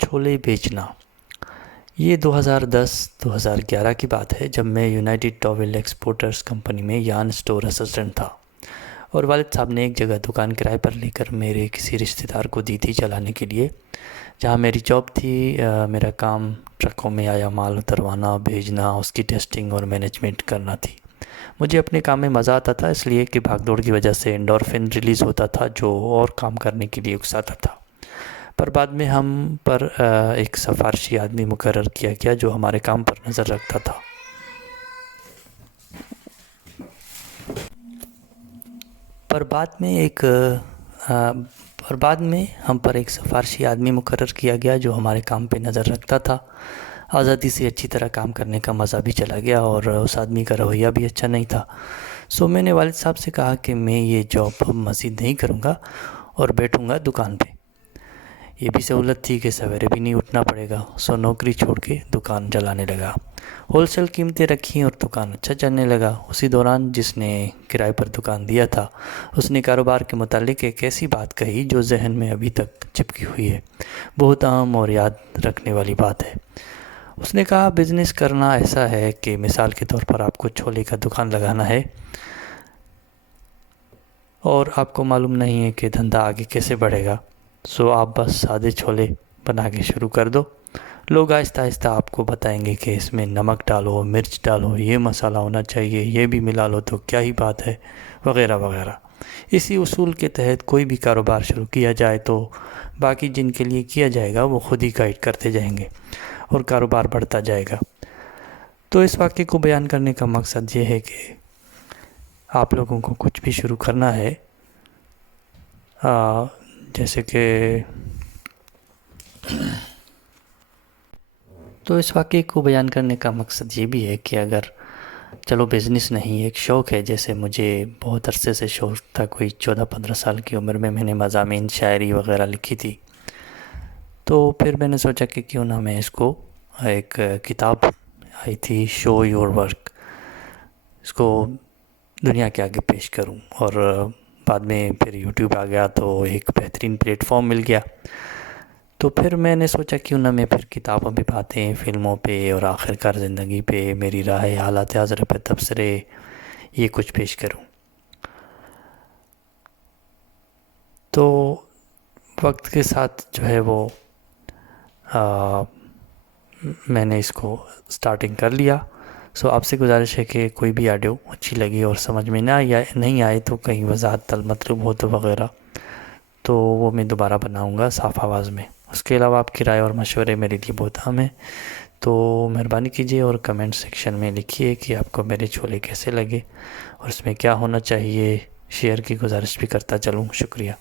چھولے بیچنا۔ یہ 2010-2011 کی بات ہے، جب میں یونائٹڈ ٹاول ایکسپورٹرز کمپنی میں یان اسٹور اسسٹنٹ تھا، اور والد صاحب نے ایک جگہ دکان کرائے پر لے کر میرے کسی رشتہ دار کو دی تھی چلانے کے لیے۔ جہاں میری جاب تھی، میرا کام ٹرکوں میں آیا مال اتروانا، بھیجنا، اس کی ٹیسٹنگ اور مینجمنٹ کرنا تھی۔ مجھے اپنے کام میں مزہ آتا تھا، اس لیے کہ بھاگ دوڑ کی وجہ سے انڈورفن ریلیز ہوتا تھا جو اور کام کرنے کے لیے اکساتا تھا۔ پر بعد میں ہم پر ایک سفارشی آدمی مقرر کیا گیا جو ہمارے کام پر نظر رکھتا تھا۔ آزادی سے اچھی طرح کام کرنے کا مزہ بھی چلا گیا، اور اس آدمی کا رویہ بھی اچھا نہیں تھا۔ میں نے والد صاحب سے کہا کہ میں یہ جاب مزید نہیں کروں گا اور بیٹھوں گا دکان پہ۔ یہ بھی سہولت تھی کہ سویرے بھی نہیں اٹھنا پڑے گا۔ نوکری چھوڑ کے دکان چلانے لگا۔ ہول سیل قیمتیں رکھیں اور دکان اچھا چلنے لگا۔ اسی دوران جس نے کرائے پر دکان دیا تھا، اس نے کاروبار کے متعلق ایک ایسی بات کہی جو ذہن میں ابھی تک چپکی ہوئی ہے۔ بہت اہم اور یاد رکھنے والی بات ہے۔ اس نے کہا، بزنس کرنا ایسا ہے کہ مثال کے طور پر آپ کو چھولے کا دکان لگانا ہے اور آپ کو معلوم نہیں ہے کہ دھندا آگے کیسے بڑھے گا، آپ بس سادے چھولے بنا کے شروع کر دو۔ لوگ آہستہ آہستہ آپ کو بتائیں گے کہ اس میں نمک ڈالو، مرچ ڈالو، یہ مسالہ ہونا چاہیے، یہ بھی ملا لو تو کیا ہی بات ہے، وغیرہ وغیرہ۔ اسی اصول کے تحت کوئی بھی کاروبار شروع کیا جائے تو باقی جن کے لیے کیا جائے گا وہ خود ہی گائیڈ کرتے جائیں گے اور کاروبار بڑھتا جائے گا۔ تو اس واقعے کو بیان کرنے کا مقصد یہ ہے کہ آپ لوگوں کو کچھ بھی شروع کرنا ہے، جیسے کہ تو اس واقعے کو بیان کرنے کا مقصد یہ بھی ہے کہ اگر چلو بزنس نہیں، ایک شوق ہے، جیسے مجھے بہت عرصے سے شوق تھا، کوئی 14-15 سال کی عمر میں نے مضامین شاعری وغیرہ لکھی تھی، تو پھر میں نے سوچا کہ کیوں نہ میں اس کو ایک کتاب آئی تھی شو یور ورک، اس کو دنیا کے آگے پیش کروں، اور بعد میں پھر یوٹیوب آ گیا تو ایک بہترین پلیٹ فارم مل گیا۔ تو پھر میں نے سوچا کیوں نہ میں پھر کتابوں پہ باتیں، فلموں پہ اور آخرکار زندگی پہ، میری راہ، حالات حاضرہ پہ تبصرے، یہ کچھ پیش کروں۔ تو وقت کے ساتھ جو ہے وہ میں نے اس کو سٹارٹنگ کر لیا۔ آپ سے گزارش ہے کہ کوئی بھی آڈیو اچھی لگی اور سمجھ میں نہیں آئے تو کہیں وضاحت مطلب ہو تو وغیرہ، تو وہ میں دوبارہ بناؤں گا صاف آواز میں۔ اس کے علاوہ آپ کی رائے اور مشورے میرے لیے بہت اہم ہیں، تو مہربانی کیجیے اور کمنٹ سیکشن میں لکھیے کہ آپ کو میرے چھولے کیسے لگے اور اس میں کیا ہونا چاہیے۔ شیئر کی گزارش بھی کرتا چلوں، شکریہ۔